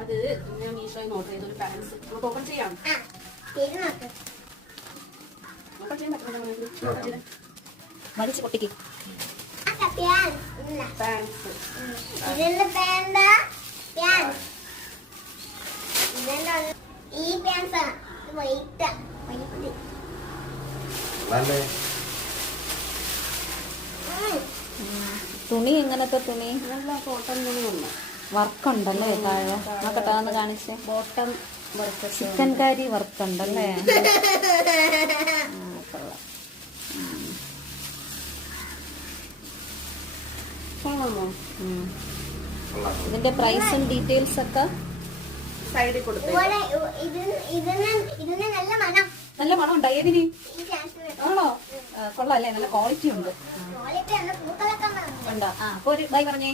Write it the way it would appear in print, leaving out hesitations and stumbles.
അത് ഞാൻ മീഷോയിൽ ഓർഡർ ചെയ്തൊരു പാൻസ് നമുക്ക് ഓപ്പൺ ചെയ്യാം. ഓപ്പൺ ചെയ്യാൻ പറ്റുന്ന വലിച്ചു പൊട്ടിക്ക് പാൻസ്. ഈ പാൻസ് വൈറ്റ് തുണി എങ്ങനത്തെ തുണി? നല്ല കോട്ടൺ തുണി ഒന്ന് വർക്കുണ്ടല്ലേ താഴെ? നോക്കട്ടെ ഒന്ന് കാണിച്ചേ. ബോട്ടം വർക്ക്, ചിക്കൻ കറി വർക്കുണ്ടല്ലേ? കൊള്ളാമോ? ഇതിന്റെ പ്രൈസും ഡീറ്റെയിൽസ് ഒക്കെ സൈഡിൽ കൊടുത്തു. നല്ല മണം ഉണ്ടോ? ഏതിന്? ആണോ? കൊള്ളാം അല്ലേ? നല്ല ക്വാളിറ്റി ഉണ്ട്. ഉണ്ടോ? അപ്പൊ ഒരു ബൈ പറഞ്ഞേ.